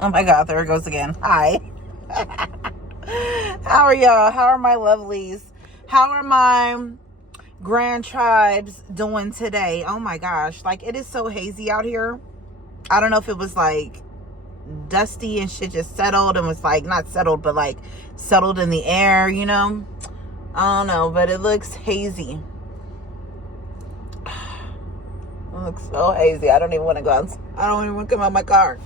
Oh my God, there it goes again. Hi. How are y'all? How are my lovelies? How are my grand tribes doing today? Oh my gosh, like it is so hazy out here. I don't know if it was like dusty and shit just settled and was like not settled but like settled in the air, you know. I don't know, but it looks hazy. It looks so hazy. I don't even want to go out. I don't even want to come out my car.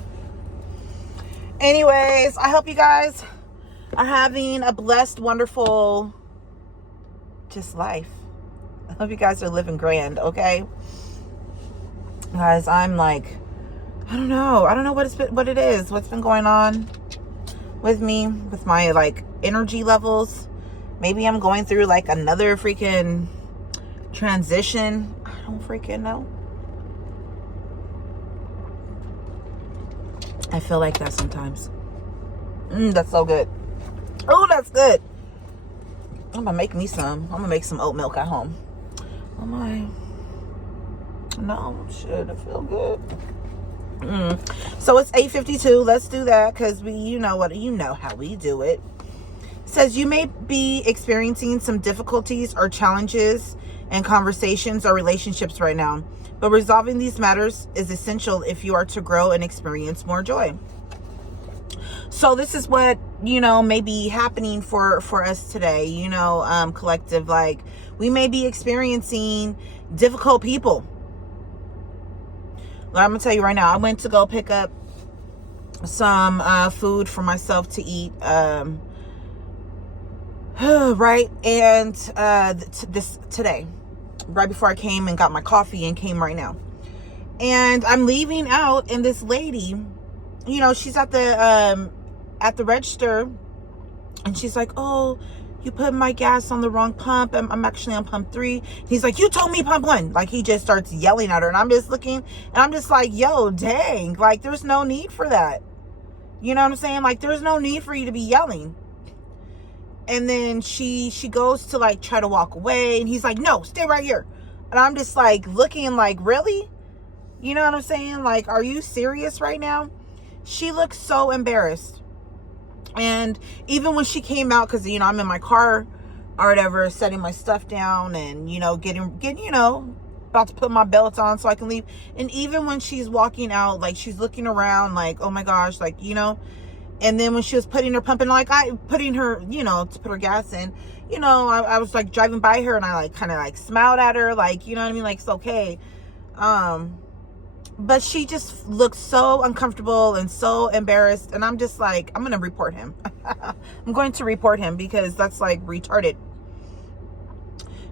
Anyways, I hope you guys are having a blessed, wonderful just life. I hope you guys are living grand, okay? Guys, I'm like, I don't know what it is. What's been going on with me, with my like energy levels. Maybe I'm going through like another freaking transition. I don't freaking know. I feel like that sometimes. That's so good. Oh, that's good. I'm gonna make me some. I'm gonna make some oat milk at home. Oh my. No, shit, I feel good. So it's 8:52. Let's do that because you know how we do it. It says you may be experiencing some difficulties or challenges in conversations or relationships right now, but resolving these matters is essential if you are to grow and experience more joy. So this is what, may be happening for us today, collective. Like, we may be experiencing difficult people. Well, I'm going to tell you right now, I went to go pick up some food for myself to eat, right? And today, right before I came and got my coffee and came right now. And I'm leaving out, and this lady, she's at the register, and she's like, "Oh, you put my gas on the wrong pump. I'm actually on pump 3. He's like, "You told me pump 1. Like, he just starts yelling at her, and I'm just looking, and I'm just like, yo, dang, like, there's no need for that. You know what I'm saying? Like, there's no need for you to be yelling. And then she goes to like try to walk away, and he's like, "No, stay right here." And I'm just like looking like, really? You know what I'm saying? Like, are you serious right now? She looks so embarrassed. And even when she came out, because, I'm in my car or whatever, setting my stuff down and, getting, about to put my belt on so I can leave. And even when she's walking out, like, she's looking around like, oh my gosh, like, and then when she was putting her pumping, like, putting her, to put her gas in, I was like driving by her, and I like kind of like smiled at her, like, you know what I mean? Like, it's okay. But she just looked so uncomfortable and so embarrassed. And I'm just like, I'm going to report him. I'm going to report him because that's like retarded.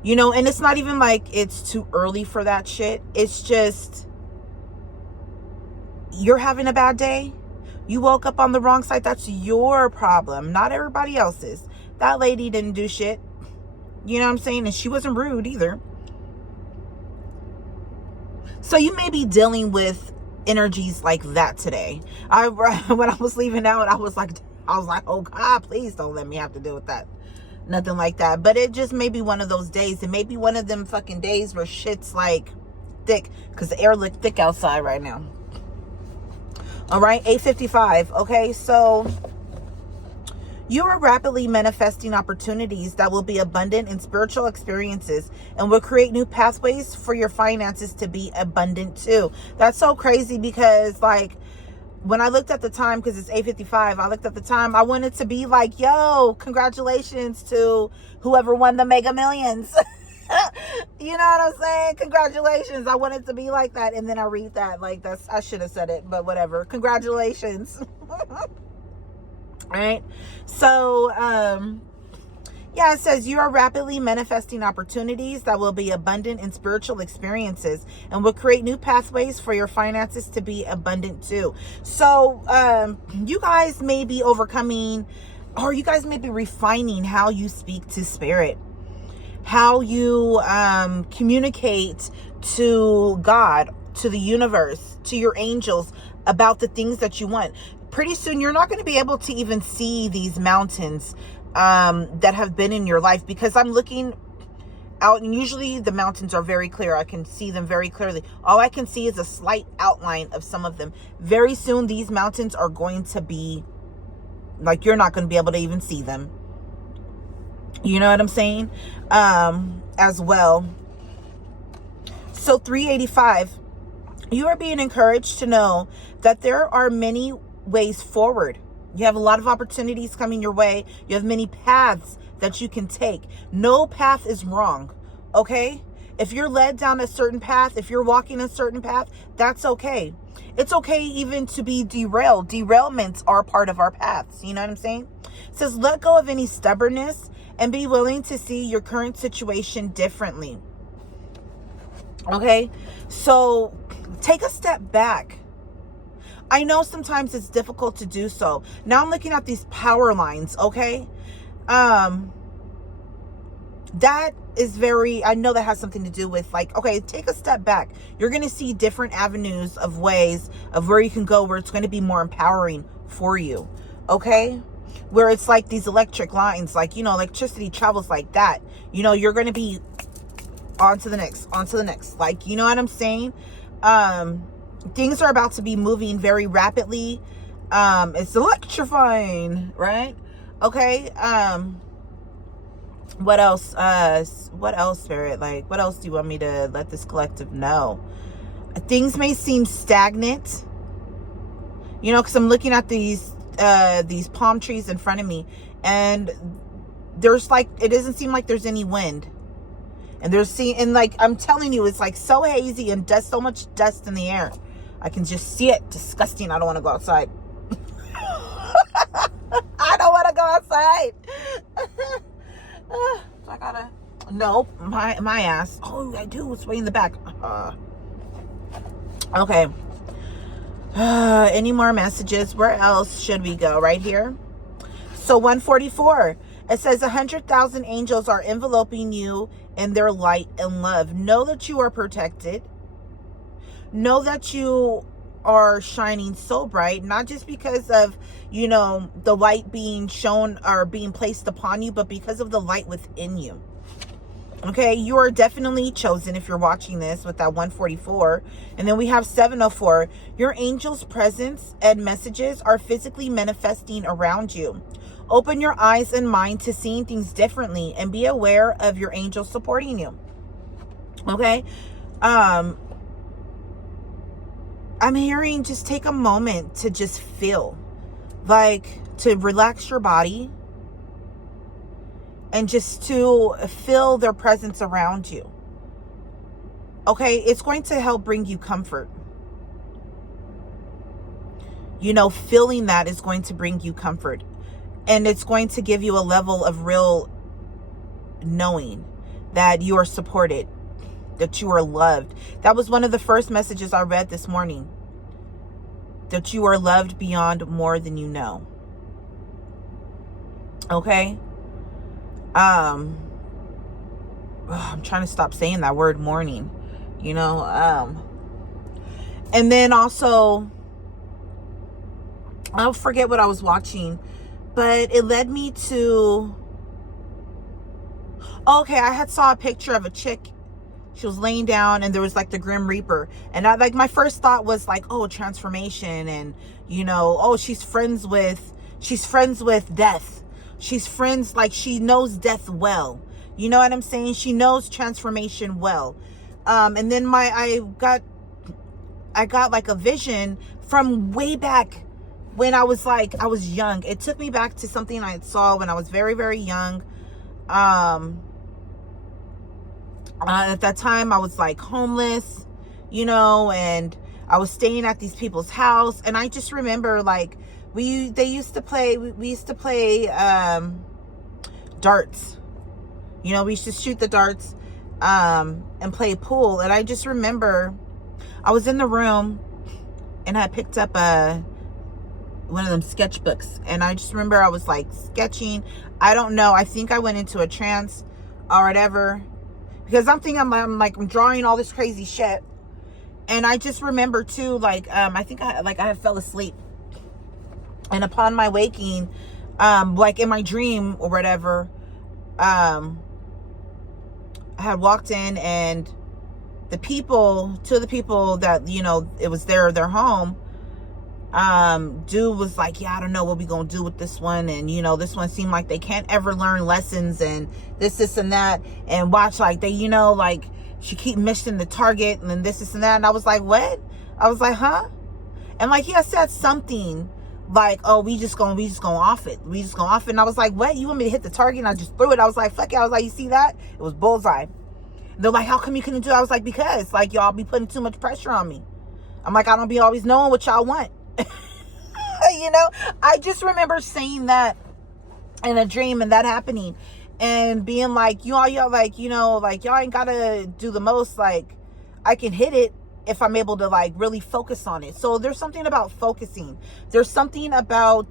And it's not even like it's too early for that shit. It's just, you're having a bad day. You woke up on the wrong side. That's your problem, not everybody else's. That lady didn't do shit. You know what I'm saying? And she wasn't rude either. So you may be dealing with energies like that today. When I was leaving out, I was like, oh God, please don't let me have to deal with that. Nothing like that. But it just may be one of those days. It may be one of them fucking days where shit's like thick, because the air look thick outside right now. All right, 8:55. Okay, so you are rapidly manifesting opportunities that will be abundant in spiritual experiences and will create new pathways for your finances to be abundant too. That's so crazy because, like, when I looked at the time, because it's 8:55, I looked at the time, I wanted to be like, yo, congratulations to whoever won the Mega Millions. You know what I'm saying? Congratulations. I wanted to be like that. And then I read that, like, I should have said it, but whatever. Congratulations. Right? So, it says you are rapidly manifesting opportunities that will be abundant in spiritual experiences and will create new pathways for your finances to be abundant too. So, you guys may be overcoming, or you guys may be refining how you speak to spirit, how you communicate to God, to the universe, to your angels about the things that you want. Pretty soon, you're not going to be able to even see these mountains that have been in your life, because I'm looking out, and usually the mountains are very clear. I can see them very clearly. All I can see is a slight outline of some of them. Very soon, these mountains are going to be like, you're not going to be able to even see them. You know what I'm saying? As well. So 385, you are being encouraged to know that there are many ways forward. You have a lot of opportunities coming your way. You have many paths that you can take. No path is wrong, okay? If you're led down a certain path, if you're walking a certain path, that's okay. It's okay even to be derailed. Derailments are part of our paths. You know what I'm saying? It says, let go of any stubbornness and be willing to see your current situation differently. Okay? So take a step back. I know sometimes it's difficult to do so. Now I'm looking at these power lines, okay? That is very, I know that has something to do with like, okay, take a step back. You're going to see different avenues of ways of where you can go, where it's going to be more empowering for you. Okay. Where it's like these electric lines, like, you know, electricity travels like that. You know, you're going to be on to the next, like, you know what I'm saying? Things are about to be moving very rapidly. It's electrifying, right? Okay. What else, Spirit? Like, what else do you want me to let this collective know? Things may seem stagnant, you know, because I'm looking at these palm trees in front of me, and there's like, it doesn't seem like there's any wind. And and like, I'm telling you, it's like so hazy and dust, so much dust in the air. I can just see it. Disgusting. I don't want to go outside. I don't want to go outside. I gotta, nope, my ass. Oh, I do. It's way in the back. Okay. Any more messages? Where else should we go? Right here. So 144. It says 100,000 angels are enveloping you in their light and love. Know that you are protected. Know that you are shining so bright, not just because of, you know, the light being shown or being placed upon you, but because of the light within you. Okay, you are definitely chosen if you're watching this with that 144. And then we have 704. Your angel's presence and messages are physically manifesting around you. Open your eyes and mind to seeing things differently and be aware of your angels supporting you. Okay? I'm hearing just take a moment to just feel, like to relax your body and just to feel their presence around you. Okay, it's going to help bring you comfort. You know, feeling that is going to bring you comfort. And it's going to give you a level of real knowing that you are supported, that you are loved. That was one of the first messages I read this morning. That you are loved beyond more than you know. Okay? I'm trying to stop saying that word morning. You know? And then also, I'll forget what I was watching, but it led me to, okay, I had saw a picture of a chick. She was laying down and there was like the Grim Reaper. And I, like, my first thought was like, oh, transformation. And, you know, oh, she's friends with death. She's friends, like, she knows death well. You know what I'm saying? She knows transformation well. And then I got like a vision from way back when I was young. It took me back to something I saw when I was very, very young. At that time I was like homeless, you know, and I was staying at these people's house. And I just remember, like, we used to play darts. You know, we used to shoot the darts and play pool. And I just remember I was in the room and I picked up one of them sketchbooks, and I just remember I was like sketching. I don't know, I think I went into a trance or whatever, because I'm drawing all this crazy shit. And I just remember too, like, I think I fell asleep, and upon my waking, like in my dream or whatever, I had walked in, and two of the people that, you know, it was their home, dude was like, yeah, I don't know what we gonna do with this one, and you know, this one seemed like they can't ever learn lessons, and this and that, and watch, like, they, you know, like, she keep missing the target, and then this and that. And I was like, what? I was like, huh? And like, he had said something like, oh, we just gonna off it, and I was like, what? You want me to hit the target? And I just threw it. I was like, fuck it. I was like, you see that? It was bullseye. They're like, how come you couldn't do it? I was like, because, like, y'all be putting too much pressure on me. I'm like, I don't be always knowing what y'all want. You know, I just remember saying that in a dream, and that happening, and being like, y'all like, you know, like, y'all ain't gotta do the most. Like, I can hit it if I'm able to, like, really focus on it. So there's something about focusing. There's something about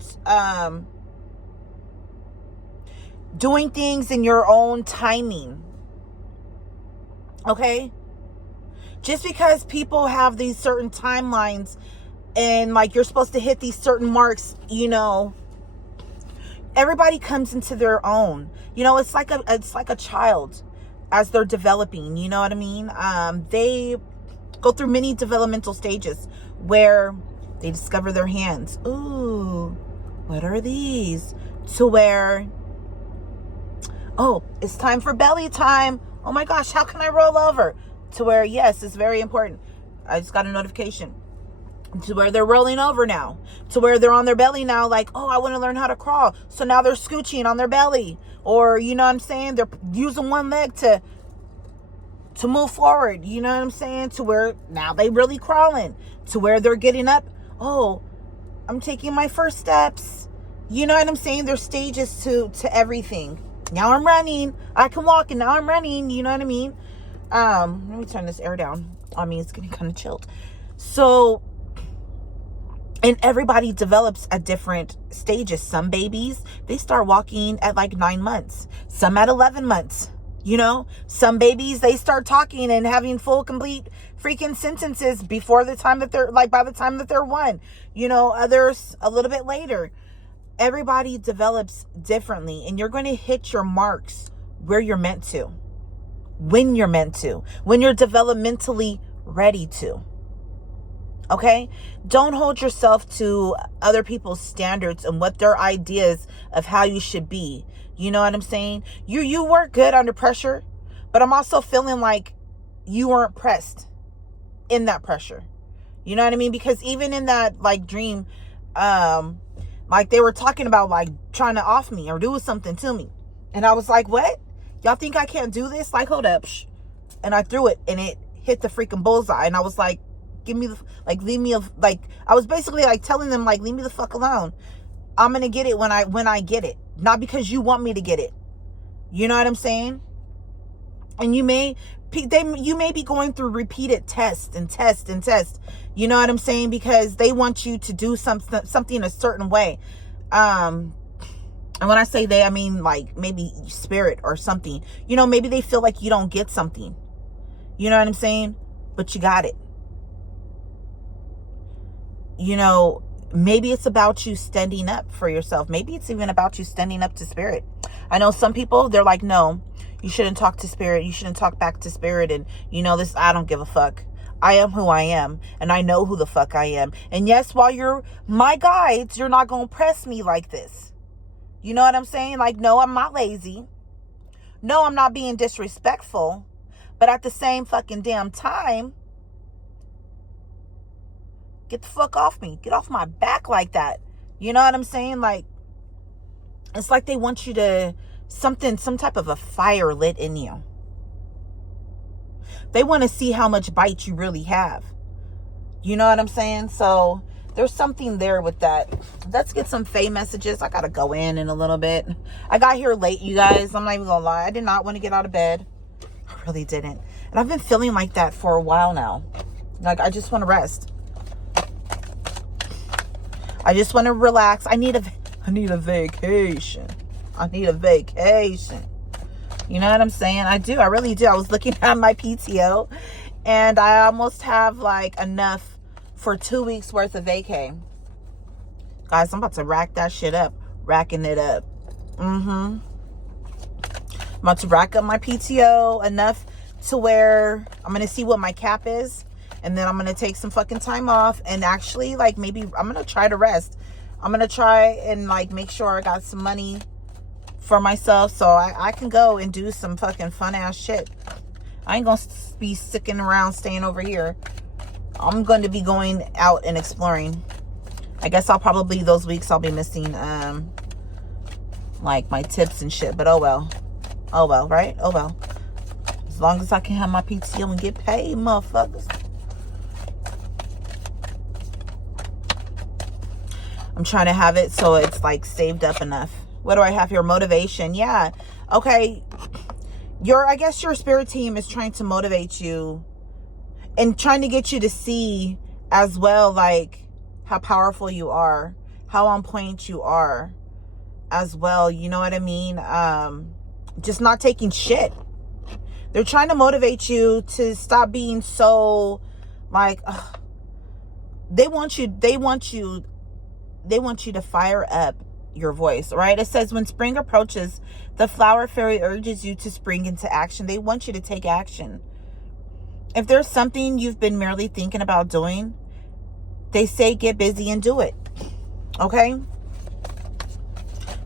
doing things in your own timing. Okay? Just because people have these certain timelines, and like, you're supposed to hit these certain marks, you know, everybody comes into their own. You know, it's like a child as they're developing, you know what I mean? They go through many developmental stages where they discover their hands. Ooh, what are these? To where, oh, it's time for belly time. Oh my gosh, how can I roll over? To where, yes, it's very important. I just got a notification. To where they're rolling over now. To where they're on their belly now, like, oh, I want to learn how to crawl. So now they're scooching on their belly. Or, you know what I'm saying? They're using one leg to move forward. You know what I'm saying? To where now they really crawling. To where they're getting up. Oh, I'm taking my first steps. You know what I'm saying? There's stages to everything. Now I'm running. I can walk, and now I'm running. You know what I mean? Let me turn this air down. I mean, it's getting kind of chilled. So, and everybody develops at different stages. Some babies, they start walking at like 9 months. Some at 11 months. You know, some babies, they start talking and having full, complete freaking sentences before the time that they're, like, by the time that they're 1. You know, others a little bit later. Everybody develops differently, and you're going to hit your marks where you're meant to. When you're meant to. When you're developmentally ready to. Okay? Don't hold yourself to other people's standards and what their ideas of how you should be. You know what I'm saying? You work good under pressure, but I'm also feeling like you weren't pressed in that pressure. You know what I mean? Because even in that, like, dream, like, they were talking about, like, trying to off me or do something to me. And I was like, what? Y'all think I can't do this? Like, hold up. Shh. And I threw it, and it hit the freaking bullseye. And I was like, give me the, like, leave me, like, I was basically, like, telling them, like, leave me the fuck alone. I'm going to get it when I get it. Not because you want me to get it. You know what I'm saying? And you may be going through repeated tests. You know what I'm saying? Because they want you to do something a certain way. And when I say they, I mean, like, maybe spirit or something. You know, maybe they feel like you don't get something. You know what I'm saying? But you got it. You know, maybe it's about you standing up for yourself. Maybe it's even about you standing up to spirit. I know some people, they're like, no, you shouldn't talk to spirit. You shouldn't talk back to spirit. And, you know, this, I don't give a fuck. I am who I am. And I know who the fuck I am. And yes, while you're my guides, you're not going to press me like this. You know what I'm saying? Like, no, I'm not lazy. No, I'm not being disrespectful. But at the same fucking damn time, get the fuck off me. Get off my back like that. You know what I'm saying? Like, it's like they want you to, some type of a fire lit in you. They want to see how much bite you really have. You know what I'm saying? So there's something there with that. Let's get some Fae messages. I got to go in a little bit. I got here late, you guys. I'm not even going to lie. I did not want to get out of bed. I really didn't. And I've been feeling like that for a while now. Like, I just want to rest. I just want to relax. I need a vacation. I need a vacation. You know what I'm saying? I do. I really do. I was looking at my PTO, and I almost have, like, enough for 2 weeks worth of vacay. Guys, I'm about to rack that shit up. Racking it up. I'm about to rack up my PTO enough to where I'm going to see what my cap is. And then I'm going to take some fucking time off. And actually, like, maybe I'm going to try to rest. I'm going to try and, like, make sure I got some money for myself so I can go and do some fucking fun ass shit. I ain't gonna be sticking around staying over here. I'm going to be going out and exploring. I guess those weeks I'll be missing like my tips and shit, but oh well, right? Oh well, as long as I can have my PTO and get paid, motherfuckers. I'm trying to have it so it's like saved up enough. What do I have here? Motivation. Yeah. Okay. I guess your spirit team is trying to motivate you and trying to get you to see as well, like, how powerful you are, how on point you are as well. You know what I mean? Just not taking shit. They're trying to motivate you to stop being so like, they want you to fire up your voice, right? It says when spring approaches, the flower fairy urges you to spring into action. They want you to take action. If there's something you've been merely thinking about doing, they say get busy and do it. Okay?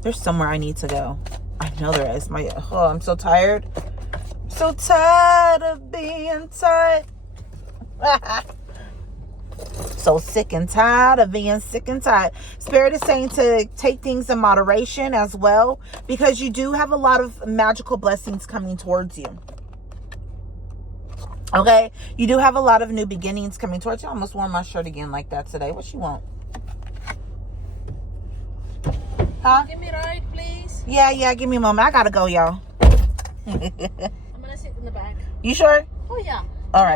There's somewhere I need to go. I know there is. I'm so tired. So tired of being tired. So sick and tired of being sick and tired. Spirit is saying to take things in moderation as well, because you do have a lot of magical blessings coming towards you. Okay? You do have a lot of new beginnings coming towards you. I almost wore my shirt again like that today. What you want? Huh? Give me a ride, please. Yeah, give me a moment. I gotta go, y'all. I'm gonna sit in the back. You sure? Oh, yeah. All right.